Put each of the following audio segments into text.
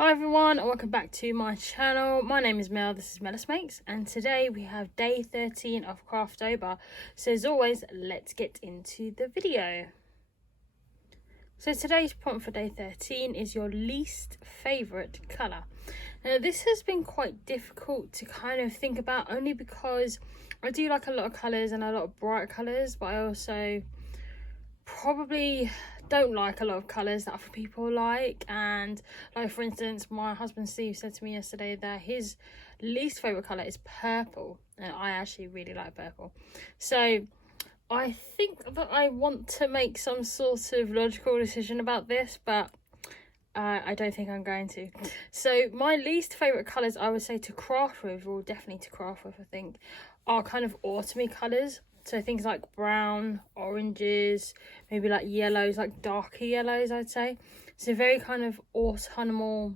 Hi everyone and welcome back to my channel. My name is Mel, this is Melus Makes, and today we have day 13 of Craftober. So as always, let's get into the video. So today's prompt for day 13 is your least favourite colour. Now this has been quite difficult to kind of think about, only because I do like a lot of colours and a lot of bright colours, but I also probably don't like a lot of colours that other people like. And like, for instance, my husband Steve said to me yesterday that his least favourite colour is purple, and I actually really like purple. So I think that I want to make some sort of logical decision about this, but I don't think I'm going to. So my least favourite colours, I would say, to craft with, or definitely to craft with, I think, are kind of autumny colours. So things like brown, oranges, maybe like yellows, like darker yellows, I'd say. So very kind of autumnal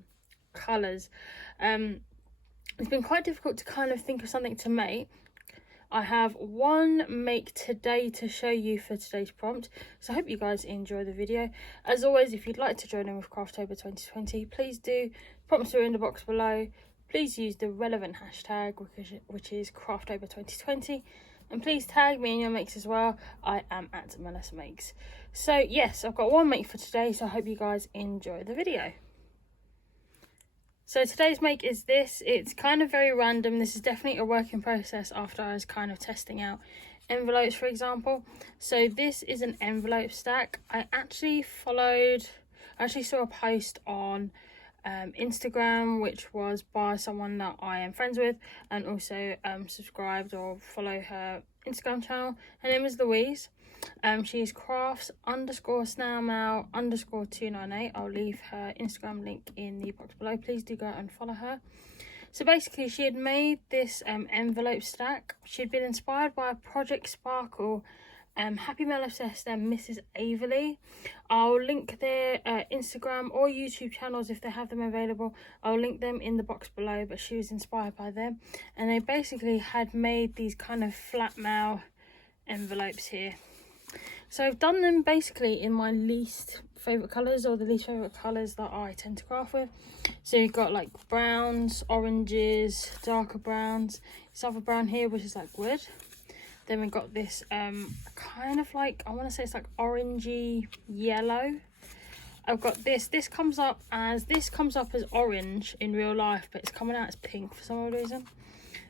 colours. It's been quite difficult to kind of think of something to make. I have one make today to show you for today's prompt, so I hope you guys enjoy the video. As always, if you'd like to join in with Craftober 2020, please do. Prompts are in the box below. Please use the relevant hashtag, which is Craftober 2020. And please tag me in your makes as well. I am at Melus Makes. So yes, I've got one make for today, so I hope you guys enjoy the video. So today's make is this. It's kind of very random. This is definitely a work in process after I was kind of testing out envelopes, for example. So this is an envelope stack. I actually saw a post on Instagram, which was by someone that I am friends with, and also subscribed or follow her Instagram channel. Her name is Louise. She is crafts_snailmail_298. I'll leave her Instagram link in the box below. Please do go and follow her. So basically, she had made this envelope stack. She had been inspired by Project Sparkle, Happy Mail Obsessed, and Mrs. Averley. I'll link their Instagram or YouTube channels if they have them available. I'll link them in the box below, but she was inspired by them. And they basically had made these kind of flat mail envelopes here. So I've done them basically in my least favourite colours, or the least favourite colours that I tend to craft with. So you've got like browns, oranges, darker browns, this other brown here which is like wood. Then we've got this kind of like, I want to say it's like orangey yellow. I've got this comes up as orange in real life, but it's coming out as pink for some odd reason.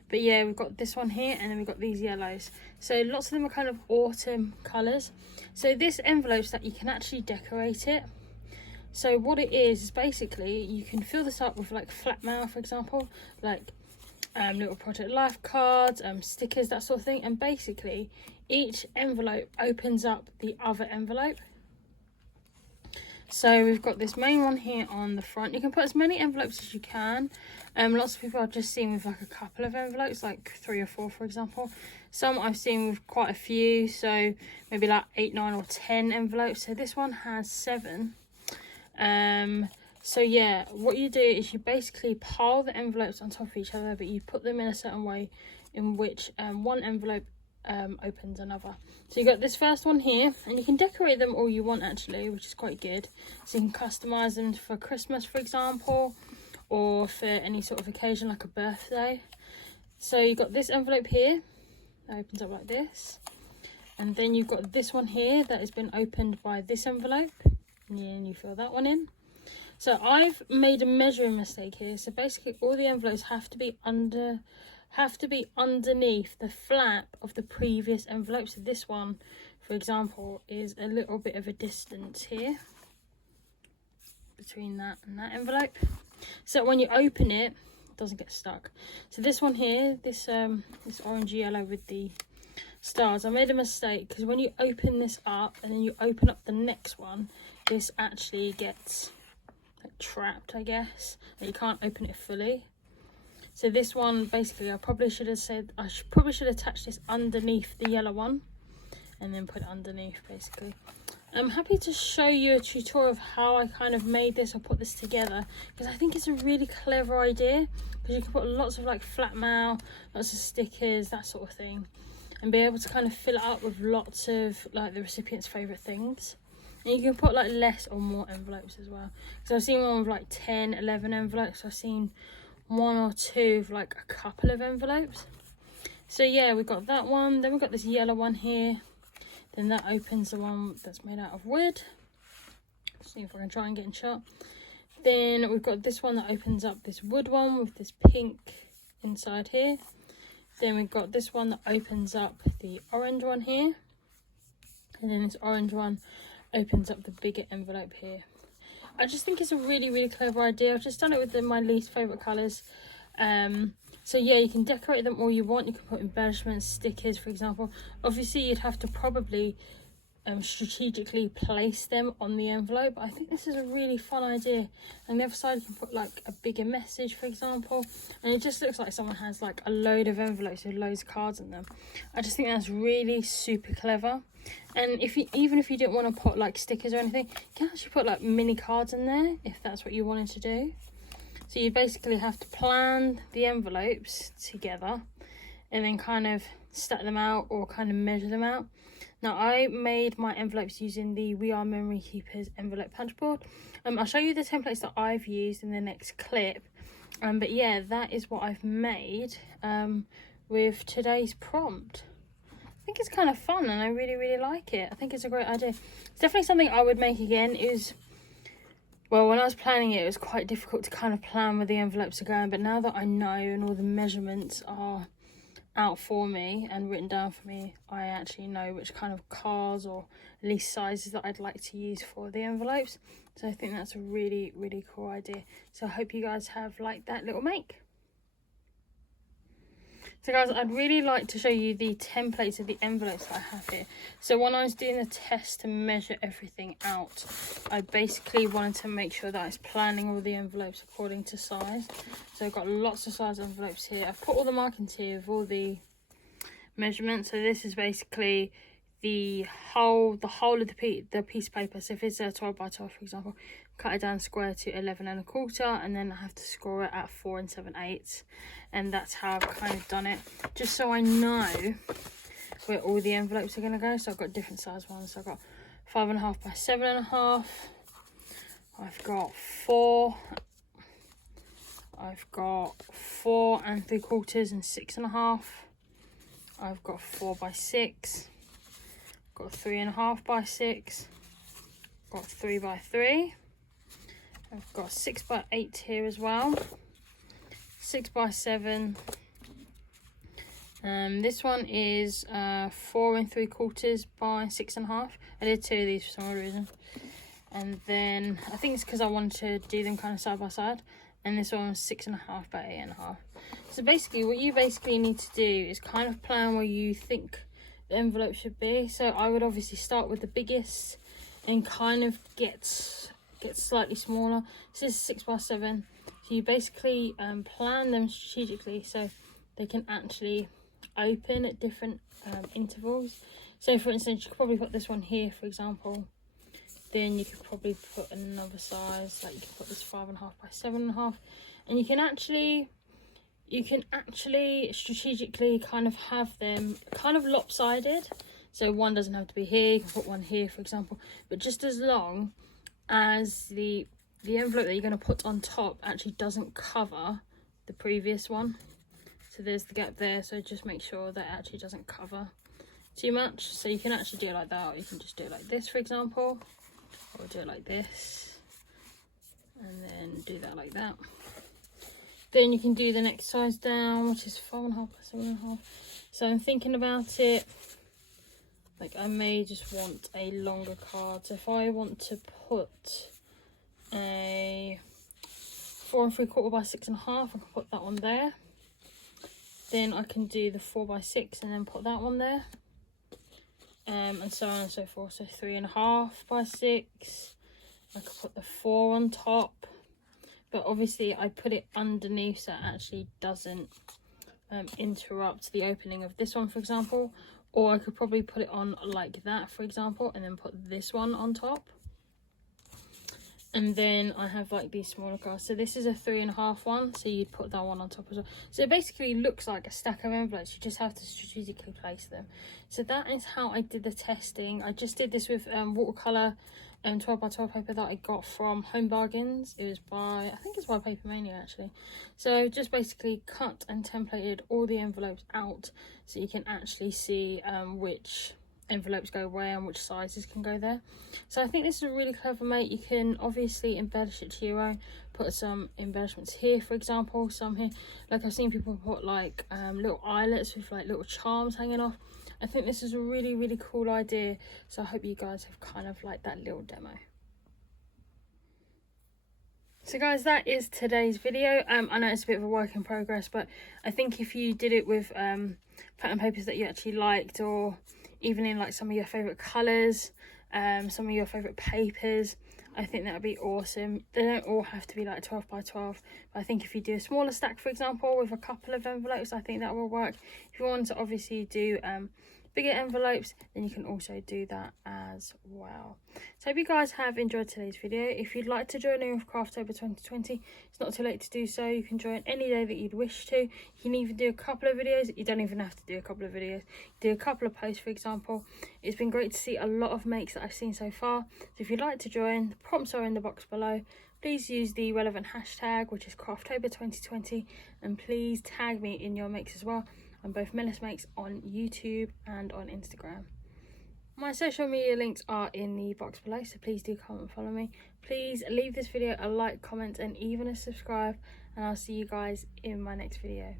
But yeah, we've got this one here, and then we've got these yellows. So lots of them are kind of autumn colours. So this envelope that you can actually decorate it. So what it is basically, you can fill this up with like flat mail, for example, like little Project Life cards, stickers, that sort of thing. And basically each envelope opens up the other envelope. So we've got this main one here on the front. You can put as many envelopes as you can. Lots of people I've just seen with like a couple of envelopes, like 3 or 4 for example. Some I've seen with quite a few, so maybe like 8, 9 or 10 envelopes. So this one has 7. So yeah, what you do is you basically pile the envelopes on top of each other, but you put them in a certain way in which one envelope opens another. So you got this first one here, and you can decorate them all you want actually, which is quite good. So you can customize them for Christmas, for example, or for any sort of occasion like a birthday. So you got this envelope here that opens up like this, and then you've got this one here that has been opened by this envelope, and then you fill that one in. So I've made a measuring mistake here. So basically all the envelopes have to be underneath the flap of the previous envelope. So this one, for example, is a little bit of a distance here between that and that envelope, so when you open it, it doesn't get stuck. So this one here, this orange yellow with the stars, I made a mistake, because when you open this up and then you open up the next one, this actually gets like trapped, I guess, and you can't open it fully. So this one, basically, I probably should attach this underneath the yellow one, and then put it underneath, basically. I'm happy to show you a tutorial of how I kind of made this or put this together, because I think it's a really clever idea, because you can put lots of like flat mail, lots of stickers, that sort of thing, and be able to kind of fill it up with lots of like the recipient's favourite things. And you can put like less or more envelopes as well. So I've seen one with like 10, 11 envelopes. I've seen one or two with like a couple of envelopes. So yeah, we've got that one. Then we've got this yellow one here. Then that opens the one that's made out of wood. See if I can try and get in shot. Then we've got this one that opens up this wood one with this pink inside here. Then we've got this one that opens up the orange one here. And then this orange one opens up the bigger envelope here. I just think it's a really, really clever idea. I've just done it with my least favourite colours. So yeah, you can decorate them all you want. You can put embellishments, stickers, for example. Obviously, you'd have to probably strategically place them on the envelope. I think this is a really fun idea. On the other side, you can put like a bigger message, for example. And it just looks like someone has like a load of envelopes with loads of cards in them. I just think that's really super clever. And even if you didn't want to put like stickers or anything, you can actually put like mini cards in there if that's what you wanted to do. So you basically have to plan the envelopes together and then kind of stack them out or kind of measure them out. Now I made my envelopes using the We Are Memory Keepers envelope punch board. I'll show you the templates that I've used in the next clip. But yeah, that is what I've made with today's prompt. I think it's kind of fun and I really, really like it. I think it's a great idea. It's definitely something I would make again. Well, when I was planning it, it was quite difficult to kind of plan where the envelopes are going. But now that I know and all the measurements are out for me and written down for me, I actually know which kind of cards or at least sizes that I'd like to use for the envelopes. So I think that's a really, really cool idea. So I hope you guys have liked that little make. So guys, I'd really like to show you the templates of the envelopes that I have here. So when I was doing the test to measure everything out, I basically wanted to make sure that I was planning all the envelopes according to size. So I've got lots of size envelopes here. I've put all the markings here with all the measurements. So this is basically the whole of the piece of paper. So if it's a 12 by 12, for example, cut it down square to 11 1/4, and then I have to score it at 4 7/8, and that's how I've kind of done it, just so I know where all the envelopes are going to go. So I've got different size ones. So I've got 5.5 by 7.5. I've got 4. I've got 4 3/4 and 6.5. I've got 4 by 6. Got 3.5 by 6. Got 3 by 3. I've got 6 by 8 here as well. 6 by 7. This one is 4 3/4 by 6.5. I did 2 of these for some odd reason. And then I think it's because I wanted to do them kind of side by side. And this one was 6.5 by 8.5. So basically, what you need to do is kind of plan where you think the envelope should be. So I would obviously start with the biggest and kind of get slightly smaller. So this is 6 by 7. So you basically plan them strategically so they can actually open at different intervals. So for instance, you could probably put this one here, for example. Then you could probably put another size, like you can put this 5.5 by 7.5, and you can actually strategically kind of have them kind of lopsided. So one doesn't have to be here. You can put one here, for example, but just as long as the envelope that you're going to put on top actually doesn't cover the previous one. So there's the gap there, so just make sure that it actually doesn't cover too much. So you can actually do it like that, or you can just do it like this, for example, or do it like this and then do that like that. Then you can do the next size down, which is 5.5 by 7.5. So I'm thinking about it, like I may just want a longer card. So if I want to put a 4 3/4 by 6.5, I can put that one there. Then I can do the 4 by 6 and then put that one there. And so on and so forth. So 3.5 by 6. I could put the 4 on top. But obviously I put it underneath so it actually doesn't interrupt the opening of this one, for example. Or I could probably put it on like that, for example, and then put this one on top. And then I have like these smaller cards. So this is a 3.5 one, so you'd put that one on top as well. So it basically looks like a stack of envelopes. You just have to strategically place them. So that is how I did the testing. I just did this with watercolor 12 by 12 paper that I got from Home Bargains. It was by, I think it's by Paper Mania actually. So just basically cut and templated all the envelopes out so you can actually see which envelopes go where and which sizes can go there. So I think this is a really clever mate. You can obviously embellish it to your own, put some embellishments here, for example, some here. Like I've seen people put like little eyelets with like little charms hanging off. I think this is a really, really cool idea. So I hope you guys have kind of liked that little demo. So guys, that is today's video. I know it's a bit of a work in progress, but I think if you did it with pattern papers that you actually liked, or even in like some of your favorite colors, some of your favorite papers, I think that would be awesome. They don't all have to be like 12 by 12, but I think if you do a smaller stack, for example, with a couple of envelopes, I think that will work. If you want to obviously do bigger envelopes, then you can also do that as well. So I hope you guys have enjoyed today's video. If you'd like to join in with Craftober 2020, it's not too late to do so. You can join any day that you'd wish to. You can even do a couple of videos. You don't even have to do a couple of videos. Do a couple of posts, for example. It's been great to see a lot of makes that I've seen so far. So if you'd like to join, the prompts are in the box below. Please use the relevant hashtag, which is Craftober 2020, and please tag me in your makes as well. I'm both Melus Makes on YouTube and on Instagram. My social media links are in the box below, so please do come and follow me. Please leave this video a like, comment, and even a subscribe, and I'll see you guys in my next video.